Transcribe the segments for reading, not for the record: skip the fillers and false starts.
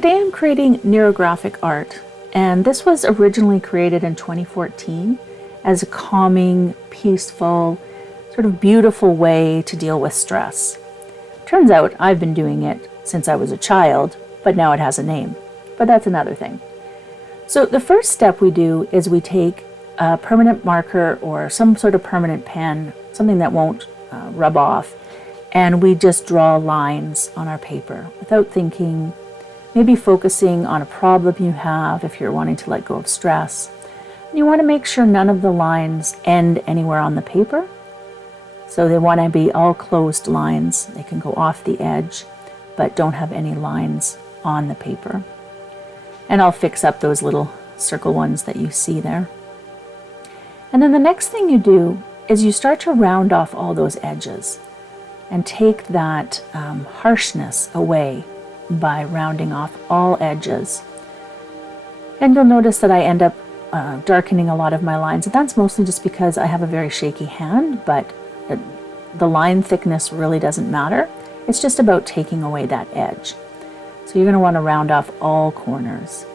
today I'm creating Neurographic Art, and this was originally created in 2014 as a calming, peaceful, sort of beautiful way to deal with stress. Turns out I've been doing it since I was a child, but now it has a name. But that's another thing. So the first step we do is we take a permanent marker or some sort of permanent pen, something that won't rub off, and we just draw lines on our paper without thinking, maybe focusing on a problem you have if you're wanting to let go of stress. And you want to make sure none of the lines end anywhere on the paper. So they want to be all closed lines. They can go off the edge, but don't have any lines on the paper. And I'll fix up those little circle ones that you see there. And then the next thing you do is you start to round off all those edges and take that harshness away by rounding off all edges. And you'll notice that I end up darkening a lot of my lines, and that's mostly just because I have a very shaky hand, but the line thickness really doesn't matter. It's just about taking away that edge. So you're going to want to round off all corners.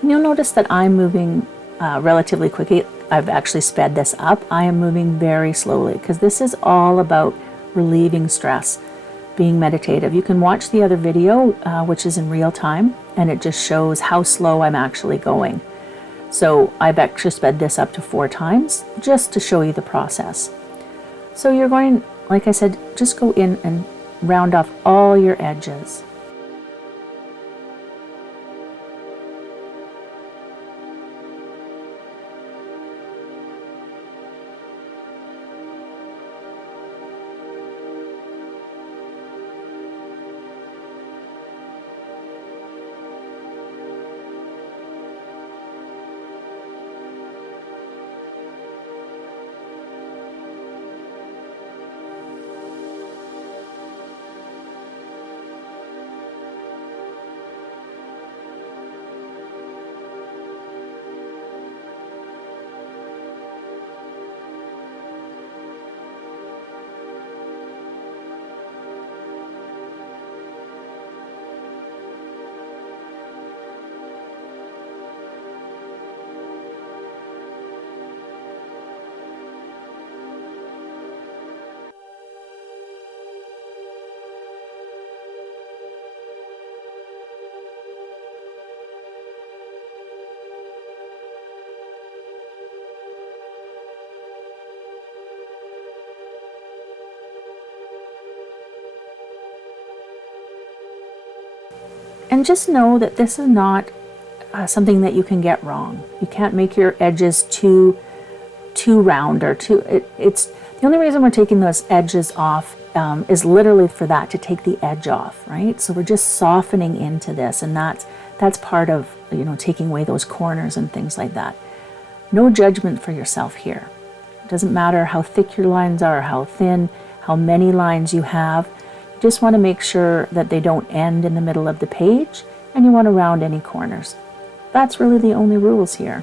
And you'll notice that I'm moving relatively quickly. I've actually sped this up. I am moving very slowly because this is all about relieving stress, being meditative. You can watch the other video, which is in real time, and it just shows how slow I'm actually going. So I've actually sped this up to 4 times just to show you the process. So you're going, like I said, just go in and round off all your edges. And just know that this is not something that you can get wrong. You can't make your edges too round or it's the only reason we're taking those edges off is literally for that, to take the edge off, right? So we're just softening into this, and that's part of, you know, taking away those corners and things like that. No judgment for yourself here. It doesn't matter how thick your lines are, how thin, how many lines you have. You just want to make sure that they don't end in the middle of the page, and you want to round any corners. That's really the only rules here.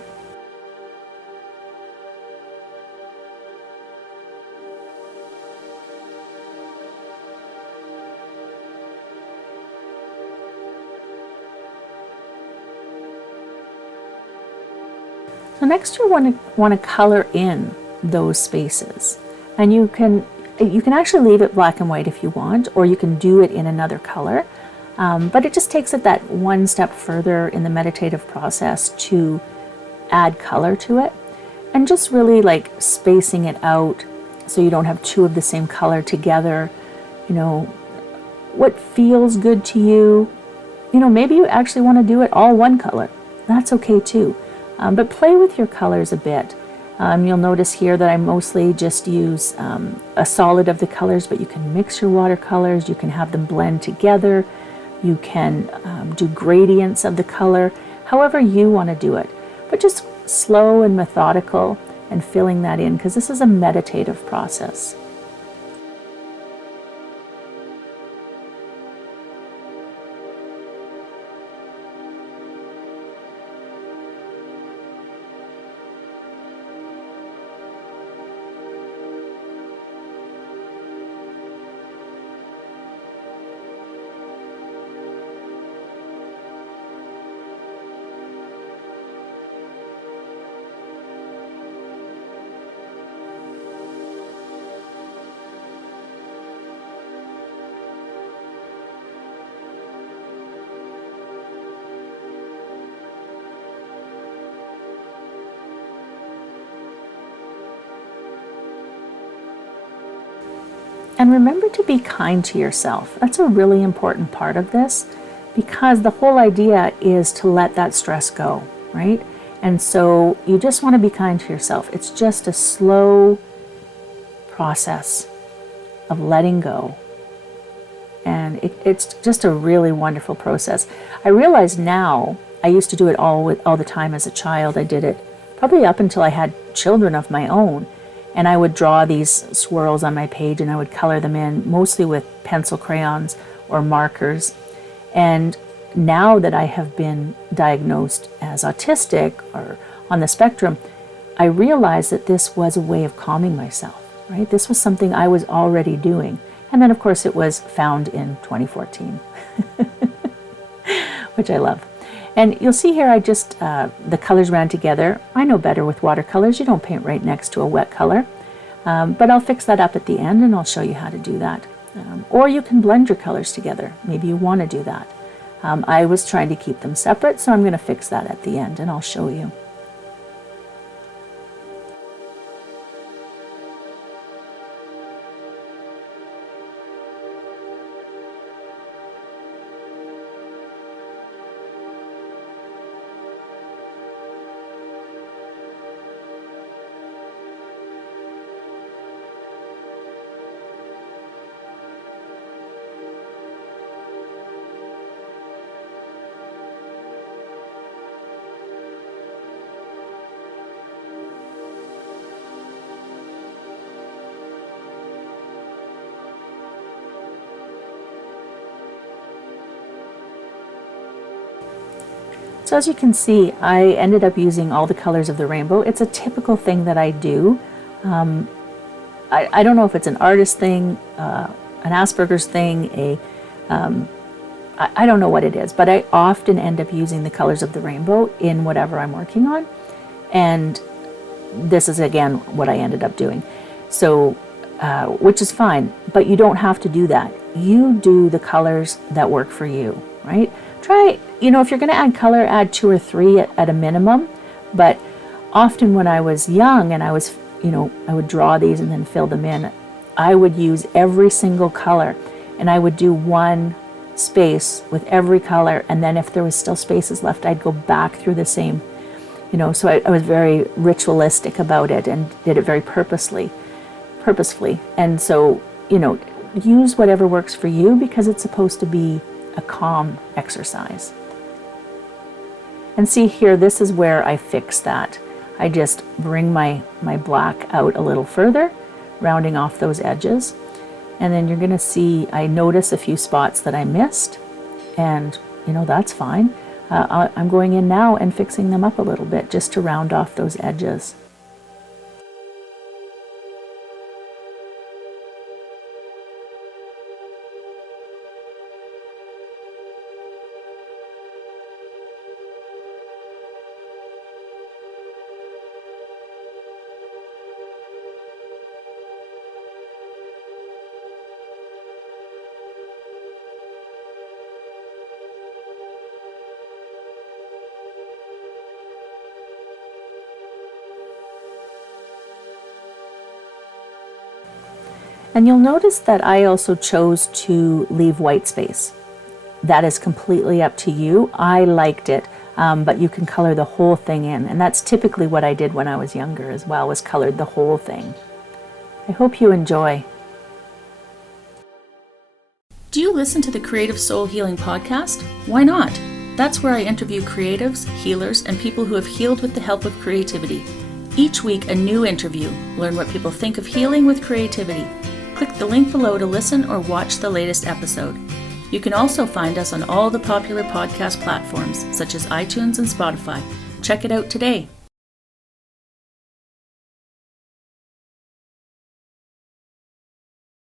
So next you want to color in those spaces, and you can actually leave it black and white if you want, or you can do it in another color, but it just takes it that one step further in the meditative process to add color to it, and just really like spacing it out so you don't have 2 of the same color together. You know, what feels good to you. You know, maybe you actually want to do it all one color. That's okay too. But play with your colors a bit. You'll notice here that I mostly just use a solid of the colors, but you can mix your watercolors, you can have them blend together, you can do gradients of the color, however you want to do it. But just slow and methodical and filling that in, because this is a meditative process. And remember to be kind to yourself. That's a really important part of this, because the whole idea is to let that stress go, right? And so you just want to be kind to yourself. It's just a slow process of letting go. And it's just a really wonderful process. I realize now, I used to do it all the time as a child. I did it probably up until I had children of my own. And I would draw these swirls on my page and I would color them in, mostly with pencil crayons or markers. And now that I have been diagnosed as autistic or on the spectrum, I realized that this was a way of calming myself, right? This was something I was already doing. And then, of course, it was found in 2014, which I love. And you'll see here, the colors ran together. I know better with watercolors. You don't paint right next to a wet color. But I'll fix that up at the end and I'll show you how to do that. Or you can blend your colors together. Maybe you want to do that. I was trying to keep them separate, so I'm going to fix that at the end and I'll show you. So as you can see, I ended up using all the colors of the rainbow. It's a typical thing that I do. I don't know if it's an artist thing, an Asperger's thing, I don't know what it is, but I often end up using the colors of the rainbow in whatever I'm working on. And this is, again, what I ended up doing. So, which is fine, but you don't have to do that. You do the colors that work for you, right? Try, if you're going to add color, add 2 or 3 at a minimum. But often when I was young and I would draw these and then fill them in, I would use every single color and I would do one space with every color. And then if there was still spaces left, I'd go back through the same, so I was very ritualistic about it and did it very purposefully. And so, use whatever works for you because it's supposed to be a calm exercise. And see here, this is where I fix that. I just bring my black out a little further, rounding off those edges. And then you're going to see I notice a few spots that I missed, and that's fine. I'm going in now and fixing them up a little bit just to round off those edges. And you'll notice that I also chose to leave white space. That is completely up to you. I liked it, but you can color the whole thing in. And that's typically what I did when I was younger as well, was colored the whole thing. I hope you enjoy. Do you listen to the Creative Soul Healing Podcast? Why not? That's where I interview creatives, healers, and people who have healed with the help of creativity. Each week, a new interview. Learn what people think of healing with creativity. Click the link below to listen or watch the latest episode. You can also find us on all the popular podcast platforms, such as iTunes and Spotify. Check it out today.